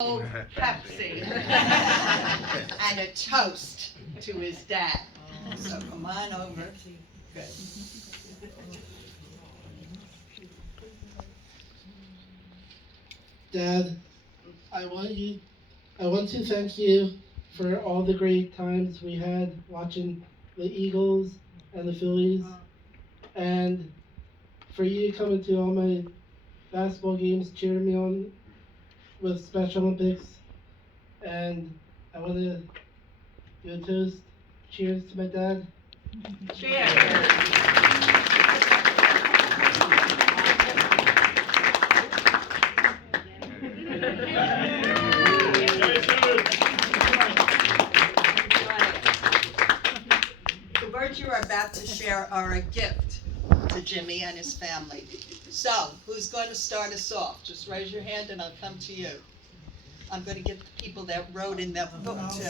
Oh, Pepsi. And a toast to his dad. So come on over. Good. Dad, I want you I want to thank you for all the great times we had watching the Eagles and the Phillies, and for you coming to all my basketball games, cheering me on with Special Olympics. And I want to do a toast. Cheers to my dad. Cheers. The words you are about to share are a gift to Jimmy and his family. So, who's going to start us off? Just raise your hand and I'll come to you. I'm going to get the people that wrote in that book too.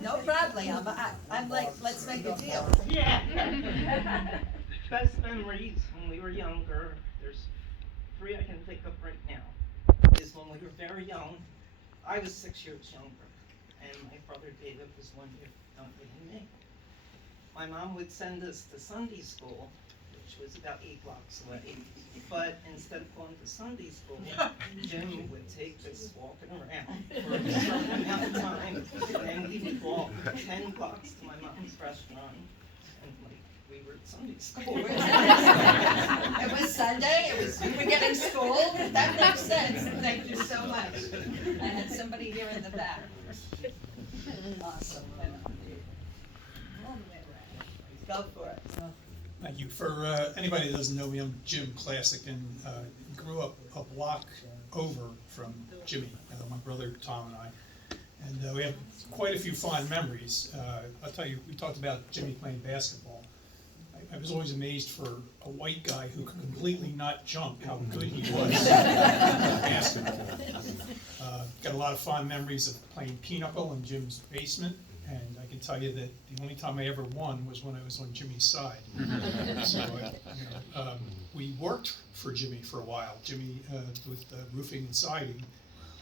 No problem. I'm like, let's make a deal. Yeah. Best memories when we were younger, there's three I can think of right now, is when we were very young. I was 6 years younger, and my brother David was 1 year younger than me. My mom would send us to Sunday school, which was about 8 blocks away. But instead of going to Sunday school, Jim would take us walking around for a certain amount of time, and then we would walk 10 blocks to my mom's restaurant, and like we were at Sunday school. It was Sunday, we were getting school, that makes sense, thank you so much. I had somebody here in the back. Awesome. Go for it. Thank you. For anybody that doesn't know me, I'm Jim Classic, and grew up a block over from Jimmy, my brother Tom and I. And we have quite a few fond memories. I'll tell you, we talked about Jimmy playing basketball. I was always amazed for a white guy who could completely not jump, how good he was at basketball. Got a lot of fond memories of playing pinochle in Jim's basement. And I can tell you that the only time I ever won was when I was on Jimmy's side. So we worked for Jimmy for a while, Jimmy with roofing and siding,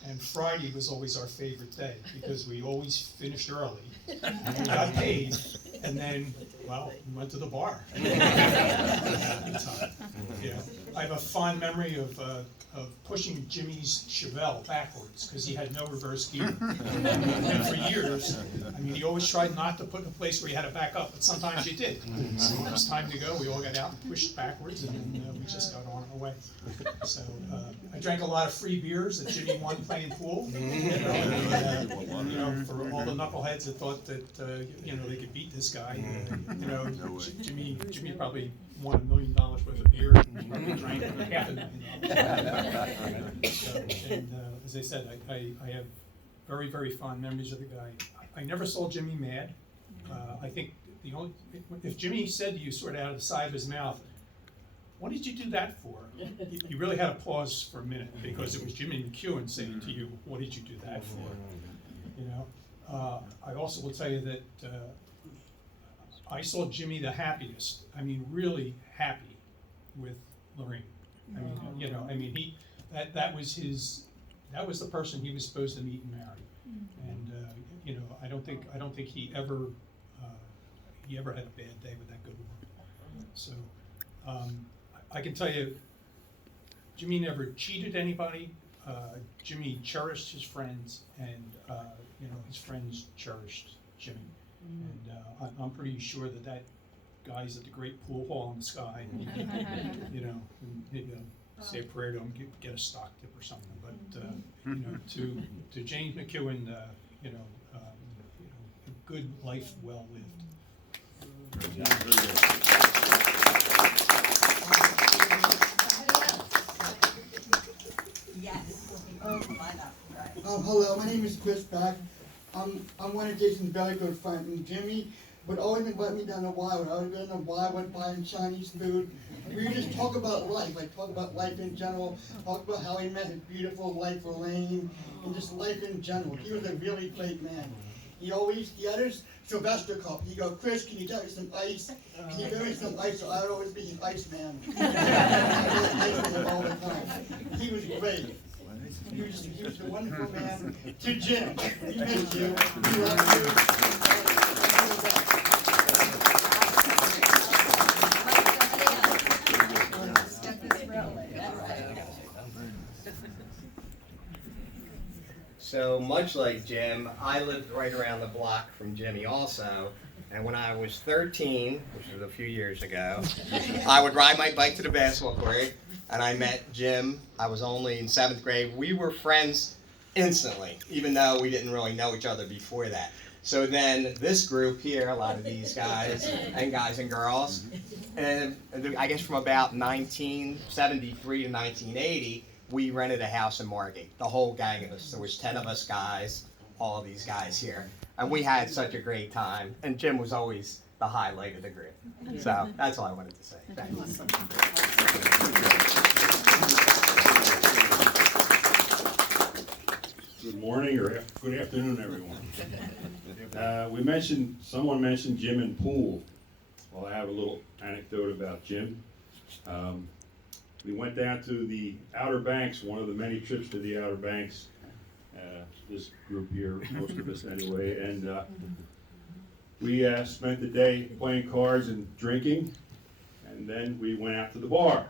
and Friday was always our favorite day because we always finished early, and got paid, and then, well, we went to the bar. Good time. Yeah. I have a fond memory of pushing Jimmy's Chevelle backwards because he had no reverse gear. And for years, I mean, he always tried not to put in a place where you had to back up, but sometimes you did. So when it was time to go, we all got out and pushed backwards, and then we just got on our way. So I drank a lot of free beers that Jimmy won playing pool. For all the knuckleheads that thought that they could beat this guy, Jimmy probably won $1 million worth of beer and probably drank $500,000. So, and as I said, I have very, very fond memories of the guy. I never saw Jimmy mad. I think if Jimmy said to you sort of out of the side of his mouth, "What did you do that for?" You really had to pause for a minute because it was Jimmy McEwen saying to you, "What did you do that for?" I also will tell you that I saw Jimmy the happiest. I mean, really happy with Lorraine. That was the person he was supposed to meet and marry. And I don't think he ever had a bad day with that good woman. So I can tell you, Jimmy never cheated anybody. Jimmy cherished his friends, and his friends cherished Jimmy. And I'm pretty sure that guy's at the great pool hall in the sky. And, maybe I'll say a prayer to him, get a stock tip or something. But to James McEwen, a good life well lived. Yes. Hello, my name is Chris Back. I'm one of Jason's very good friends, and Jimmy would always invite me down to Y. When I was in the Y, I went buying Chinese food. We would just talk about life, talk about life in general, talk about how he met his beautiful wife Elaine, and just life in general. He was a really great man. He had his Sylvester cup. He'd go, "Chris, can you get me some ice? Can you give me some ice?" So I would always be his ice man. I was ice with him all the time. He was great. You're just a wonderful man. To Jim, we miss you. We love you. So much like Jim, I lived right around the block from Jimmy also. And when I was 13, which was a few years ago, I would ride my bike to the basketball court, and I met Jim. I was only in 7th grade. We were friends instantly, even though we didn't really know each other before that. So then this group here, a lot of these guys and girls, and I guess from about 1973 to 1980, we rented a house in Margate, the whole gang of us. There was 10 of us guys, all of these guys here. And we had such a great time. And Jim was always the highlight of the group. So that's all I wanted to say. Thanks. Good morning or good afternoon, everyone. Someone mentioned Jim and pool. Well, I have a little anecdote about Jim. We went down to the Outer Banks, one of the many trips to the Outer Banks. This group here, most of us anyway, and we spent the day playing cards and drinking, and then we went out to the bar.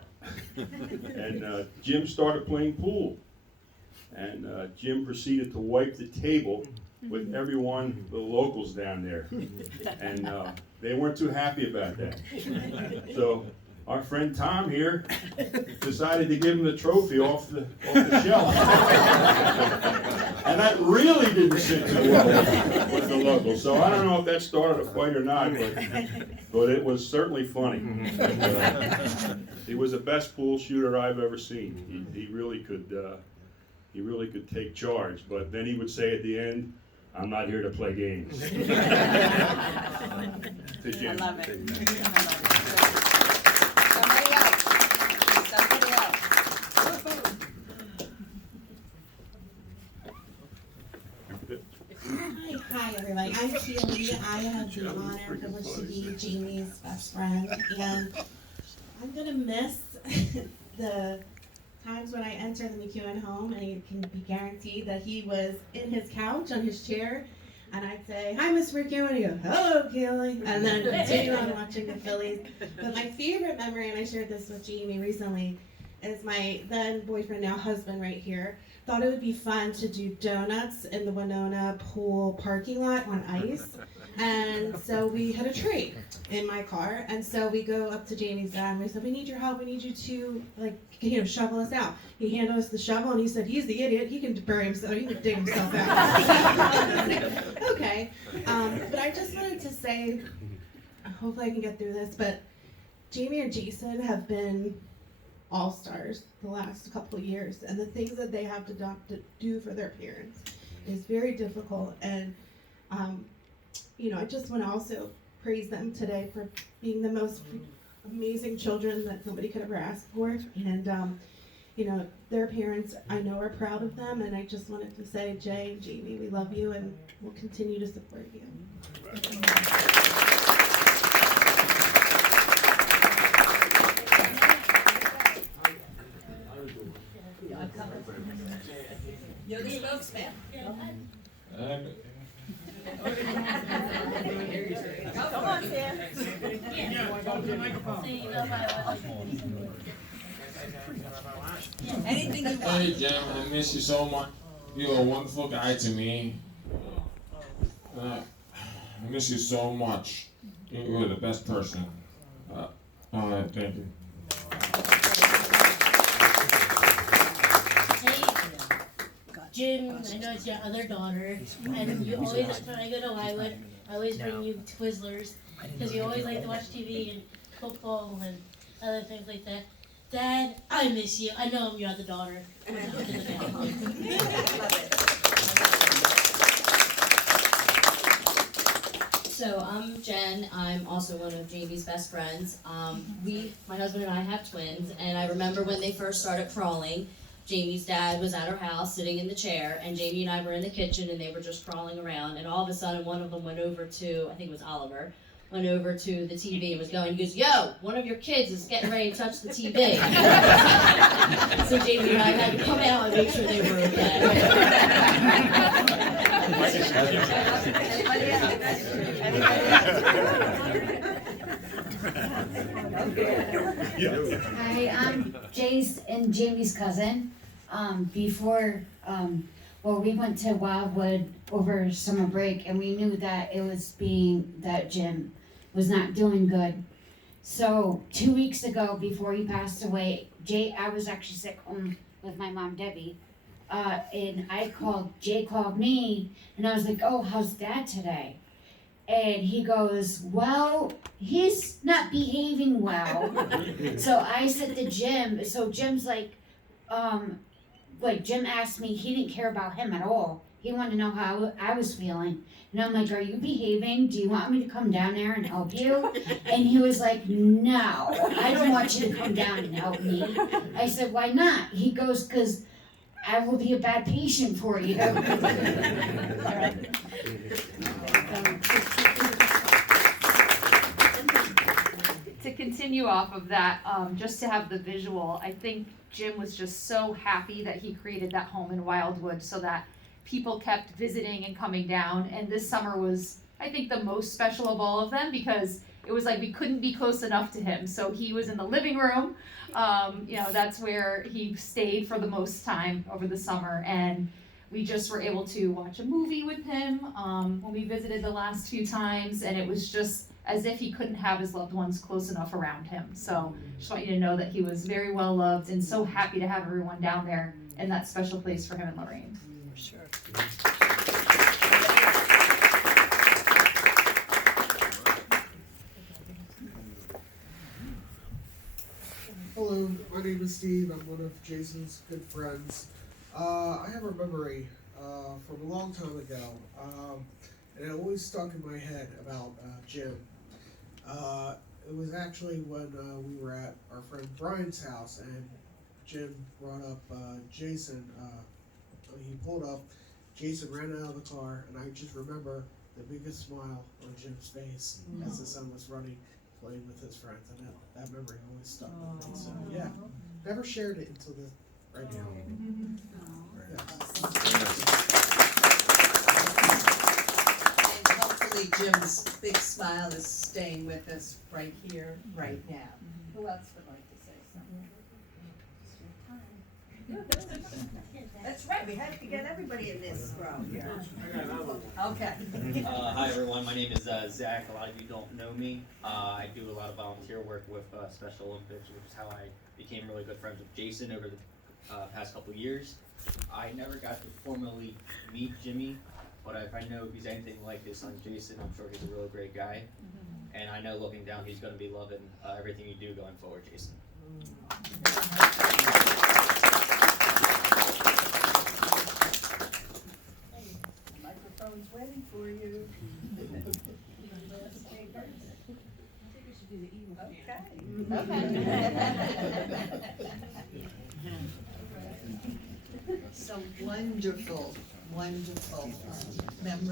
And Jim started playing pool, and Jim proceeded to wipe the table with everyone, the locals down there, and they weren't too happy about that. So our friend Tom here decided to give him the trophy off the shelf. And that really didn't sit too well with the locals. So I don't know if that started a fight or not, but it was certainly funny. He was the best pool shooter I've ever seen. He really could take charge. But then he would say at the end, "I'm not here to play games." To Jim. I love it. Somebody else. Somebody else. Hi everybody, I'm Keely. I have the honor and privilege to be Jamie's best friend, and I'm gonna miss the times when I enter the McEwen home, and you can be guaranteed that he was in his couch on his chair, and I'd say, "Hi, Miss McEwen," and he'd go, "Hello, Keely," and then continue on watching the Phillies. But my favorite memory, and I shared this with Jamie recently, is my then boyfriend, now husband, right here, thought it would be fun to do donuts in the Winona pool parking lot on ice. And so we had a tree in my car, and so we go up to Jamie's dad and we said, "We need your help, we need you to shovel us out." He handed us the shovel and he said, "He's the idiot, he can bury himself, he can dig himself out." Okay, but I just wanted to say, hopefully I can get through this, but Jamie and Jason have been all-stars the last couple of years, and the things that they have to do for their parents is very difficult, and I just want to also praise them today for being the most amazing children that somebody could ever ask for, and their parents, I know, are proud of them, and I just wanted to say, Jay and Jamie, we love you and we'll continue to support you. You're the spokesman. Come on, Sam. Anything you want. Hey, Jim, I miss you so much. You're a wonderful guy to me. I miss you so much. You're the best person. Thank you. Jim, I know it's your other daughter, and you always, when I go to Lywood, I always bring you Twizzlers, because you always like to watch TV and football and other things like that. Dad, I miss you. I know I'm your other daughter. So I'm Jen. I'm also one of Jamie's best friends. My husband and I have twins, and I remember when they first started crawling, Jamie's dad was at our house sitting in the chair, and Jamie and I were in the kitchen, and they were just crawling around, and all of a sudden one of them went over to, I think it was Oliver, went over to the TV and was going, he goes, "Yo, one of your kids is getting ready to touch the TV." So Jamie and I had to come out and make sure they were okay. Anybody else? Hi, I'm Jay's and Jamie's cousin. We went to Wildwood over summer break, and we knew that that Jim was not doing good. So 2 weeks ago, before he passed away, I was actually sick home with my mom Debbie, and Jay called me, and I was like, "Oh, how's Dad today?" And he goes, "Well, he's not behaving well." So I said to Jim, so Jim's like Jim asked me, he didn't care about him at all. He wanted to know how I was feeling. And I'm like, "Are you behaving? Do you want me to come down there and help you?" And he was like, "No, I don't want you to come down and help me." I said, "Why not?" He goes, "'Cause I will be a bad patient for you." To continue off of that, just to have the visual, I think Jim was just so happy that he created that home in Wildwood so that people kept visiting and coming down. And this summer was, I think, the most special of all of them because it was like we couldn't be close enough to him. So he was in the living room. That's where he stayed for the most time over the summer. And we just were able to watch a movie with him when we visited the last few times. And it was just as if he couldn't have his loved ones close enough around him. So just want you to know that he was very well loved and so happy to have everyone down there in that special place for him and Lorraine. For sure. Hello, my name is Steve. I'm one of Jason's good friends. I have a memory from a long time ago, and it always stuck in my head about Jim. It was actually when we were at our friend Brian's house, and Jim brought up Jason. He pulled up, Jason ran out of the car, and I just remember the biggest smile on Jim's face as the son was running, playing with his friends, and that memory always stuck with me. So yeah, never shared it until right now. And hopefully Jim's big smile is staying with us right here, right now. Who else would like to say something? That's right, we have to get everybody in this row here. Okay. Hi everyone, my name is Zach. A lot of you don't know me. I do a lot of volunteer work with Special Olympics, which is how I became really good friends with Jason over the past couple of years. I never got to formally meet Jimmy, but if I know he's anything like his son Jason, I'm sure he's a really great guy. And I know looking down, he's going to be loving everything you do going forward, Jason. The microphone's waiting for you. Okay. Some wonderful, wonderful memories.